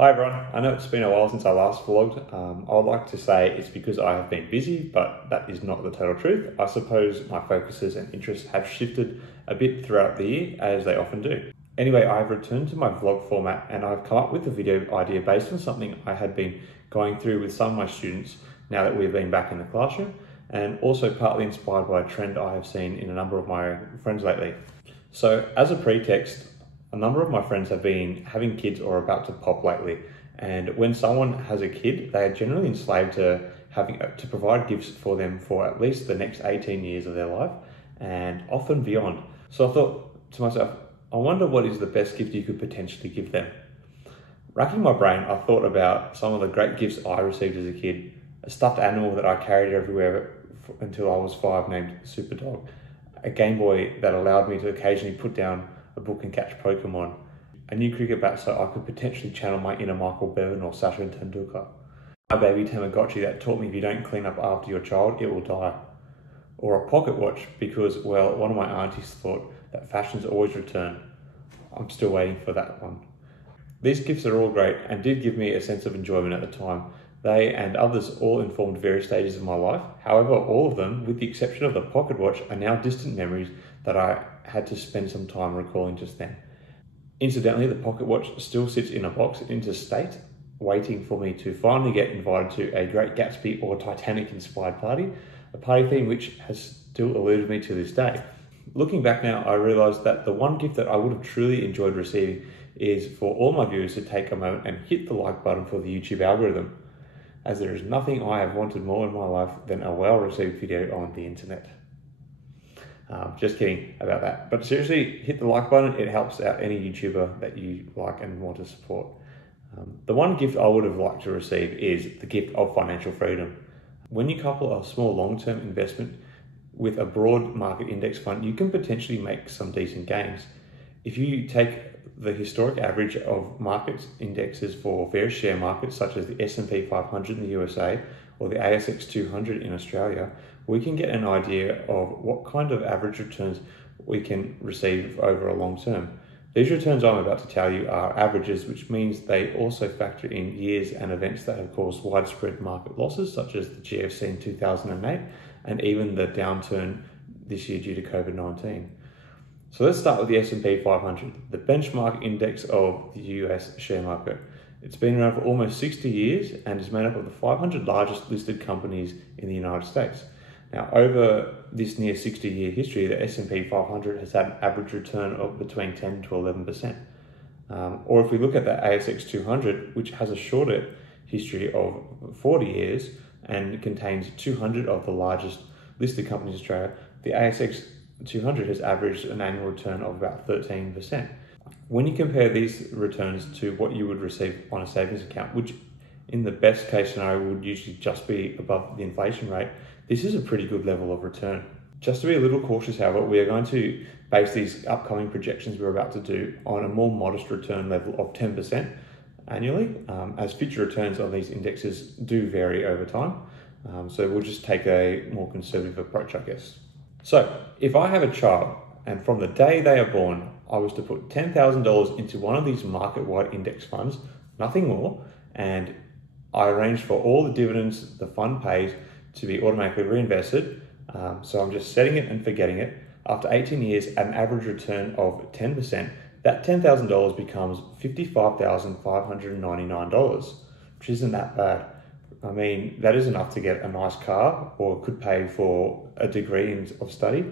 Hi everyone, I know it's been a while since I last vlogged. I would like to say it's because I have been busy, but that is not the total truth. I suppose my focuses and interests have shifted a bit throughout the year, as they often do. Anyway, I have returned to my vlog format and I've come up with a video idea based on something I had been going through with some of my students now that we've been back in the classroom, and also partly inspired by a trend I have seen in a number of my friends lately. So as a pretext, a number of my friends have been having kids or about to pop lately, and when someone has a kid, they are generally enslaved to having to provide gifts for them for at least the next 18 years of their life, and often beyond. So I thought to myself, I wonder what is the best gift you could potentially give them. Racking my brain, I thought about some of the great gifts I received as a kid. A stuffed animal that I carried everywhere until I was 5 named Super Dog. A Game Boy that allowed me to occasionally put down a book and catch Pokemon. A new cricket bat so I could potentially channel my inner Michael Bevan or Sachin Tendulkar. My baby Tamagotchi that taught me if you don't clean up after your child, it will die. Or a pocket watch because, well, one of my aunties thought that fashions always return. I'm still waiting for that one. These gifts are all great and did give me a sense of enjoyment at the time. They and others all informed various stages of my life. However, all of them, with the exception of the pocket watch, are now distant memories that I had to spend some time recalling just then. Incidentally, the pocket watch still sits in a box interstate, waiting for me to finally get invited to a Great Gatsby or Titanic inspired party, a party theme which has still eluded me to this day. Looking back now, I realised that the one gift that I would have truly enjoyed receiving is for all my viewers to take a moment and hit the like button for the YouTube algorithm, as there is nothing I have wanted more in my life than a well-received video on the internet. Just kidding about that. But seriously, hit the like button. It helps out any YouTuber that you like and want to support. The one gift I would have liked to receive is the gift of financial freedom. When you couple a small long-term investment with a broad market index fund, you can potentially make some decent gains. If you take the historic average of market indexes for various share markets such as the S&P 500 in the USA or the ASX 200 in Australia, we can get an idea of what kind of average returns we can receive over a long term. These returns I'm about to tell you are averages, which means they also factor in years and events that have caused widespread market losses, such as the GFC in 2008 and even the downturn this year due to COVID-19. So let's start with the S&P 500, the benchmark index of the US share market. It's been around for almost 60 years and is made up of the 500 largest listed companies in the United States. Now, over this near 60-year history, the S&P 500 has had an average return of between 10 to 11%. Or if we look at the ASX 200, which has a shorter history of 40 years and contains 200 of the largest listed companies in Australia, the ASX 200 has averaged an annual return of about 13%. When you compare these returns to what you would receive on a savings account, which in the best case scenario would usually just be above the inflation rate, this is a pretty good level of return. Just to be a little cautious, however, we are going to base these upcoming projections we're about to do on a more modest return level of 10% annually, as future returns on these indexes do vary over time. So we'll just take a more conservative approach, I guess. So if I have a child and from the day they are born, I was to put $10,000 into one of these market-wide index funds, nothing more, and I arranged for all the dividends the fund pays to be automatically reinvested. So I'm just setting it and forgetting it. After 18 years at an average return of 10%, that $10,000 becomes $55,599, which isn't that bad. I mean, that is enough to get a nice car or could pay for a degree of study.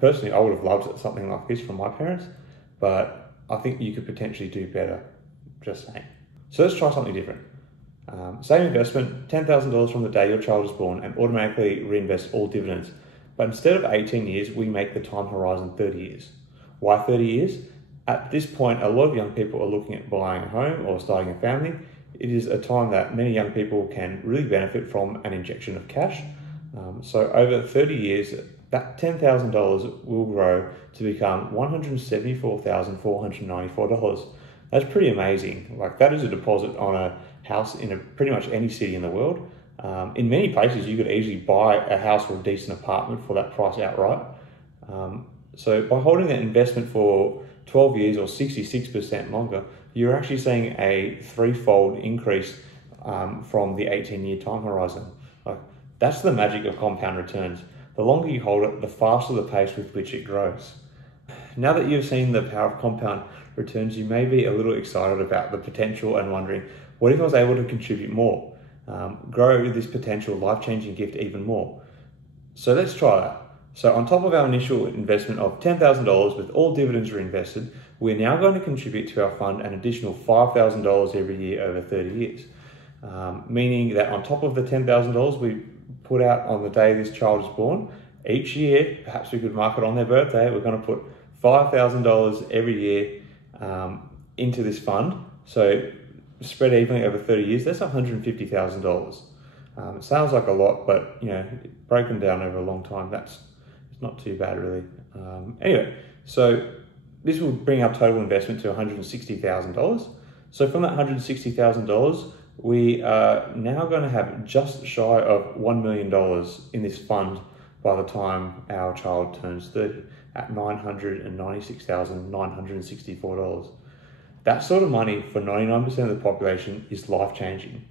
Personally, I would have loved something like this from my parents, but I think you could potentially do better, just saying. So let's try something different. Same investment, $10,000 from the day your child is born and automatically reinvest all dividends. But instead of 18 years, we make the time horizon 30 years. Why 30 years? At this point, a lot of young people are looking at buying a home or starting a family. It is a time that many young people can really benefit from an injection of cash. So over 30 years, that $10,000 will grow to become $174,494. That's pretty amazing. Like, that is a deposit on a house in pretty much any city in the world. In many places, you could easily buy a house or a decent apartment for that price outright. So by holding that investment for 12 years or 66% longer, you're actually seeing a threefold increase from the 18-year time horizon. Like, that's the magic of compound returns. The longer you hold it, the faster the pace with which it grows. Now that you've seen the power of compound returns, you may be a little excited about the potential and wondering, what if I was able to contribute more? Grow this potential life-changing gift even more. So let's try that. So on top of our initial investment of $10,000 with all dividends reinvested, we're now going to contribute to our fund an additional $5,000 every year over 30 years. Meaning that on top of the $10,000 we put out on the day this child is born, each year, perhaps we could mark it on their birthday, we're going to put $5,000 every year into this fund. So spread evenly over 30 years, that's $150,000. It sounds like a lot, but broken down over a long time, it's not too bad really. Anyway, so this will bring our total investment to $160,000. So from that $160,000, we are now going to have just shy of $1 million in this fund by the time our child turns 30, at $996,964. That sort of money for 99% of the population is life-changing.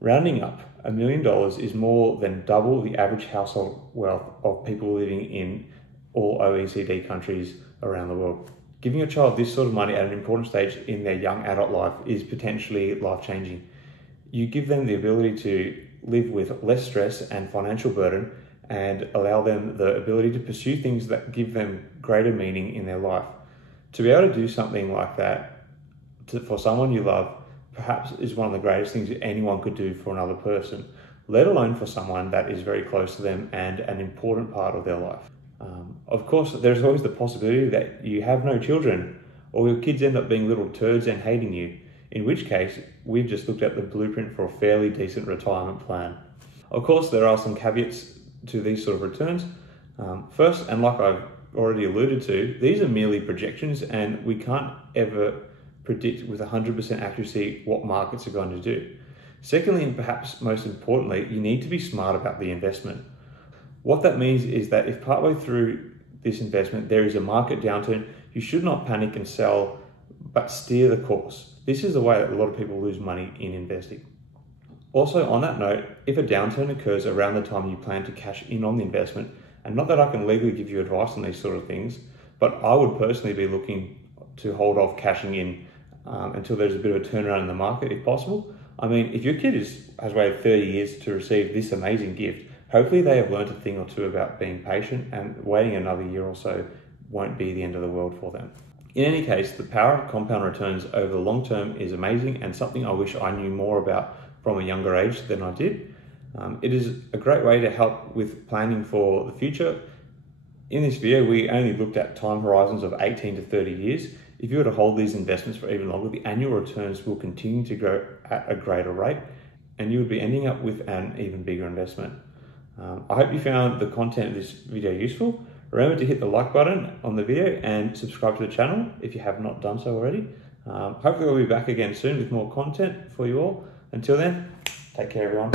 Rounding up, $1 million is more than double the average household wealth of people living in all OECD countries around the world. Giving your child this sort of money at an important stage in their young adult life is potentially life-changing. You give them the ability to live with less stress and financial burden, and allow them the ability to pursue things that give them greater meaning in their life. To be able to do something like that for someone you love perhaps is one of the greatest things that anyone could do for another person, let alone for someone that is very close to them and an important part of their life. Of course, there's always the possibility that you have no children, or your kids end up being little turds and hating you, in which case we've just looked at the blueprint for a fairly decent retirement plan. Of course, there are some caveats to these sort of returns. First, and like I've already alluded to, these are merely projections and we can't ever predict with 100% accuracy what markets are going to do. Secondly, and perhaps most importantly, you need to be smart about the investment. What that means is that if partway through this investment there is a market downturn, you should not panic and sell, but steer the course. This is the way that a lot of people lose money in investing. Also, on that note, if a downturn occurs around the time you plan to cash in on the investment, and not that I can legally give you advice on these sort of things, but I would personally be looking to hold off cashing in until there's a bit of a turnaround in the market if possible. I mean, if your kid has waited 30 years to receive this amazing gift, hopefully they have learned a thing or two about being patient, and waiting another year or so won't be the end of the world for them. In any case, the power of compound returns over the long term is amazing and something I wish I knew more about from a younger age than I did. It is a great way to help with planning for the future. In this video, we only looked at time horizons of 18 to 30 years. If you were to hold these investments for even longer, the annual returns will continue to grow at a greater rate, and you would be ending up with an even bigger investment. I hope you found the content of this video useful. Remember to hit the like button on the video and subscribe to the channel if you have not done so already. Hopefully we'll be back again soon with more content for you all. Until then, take care everyone.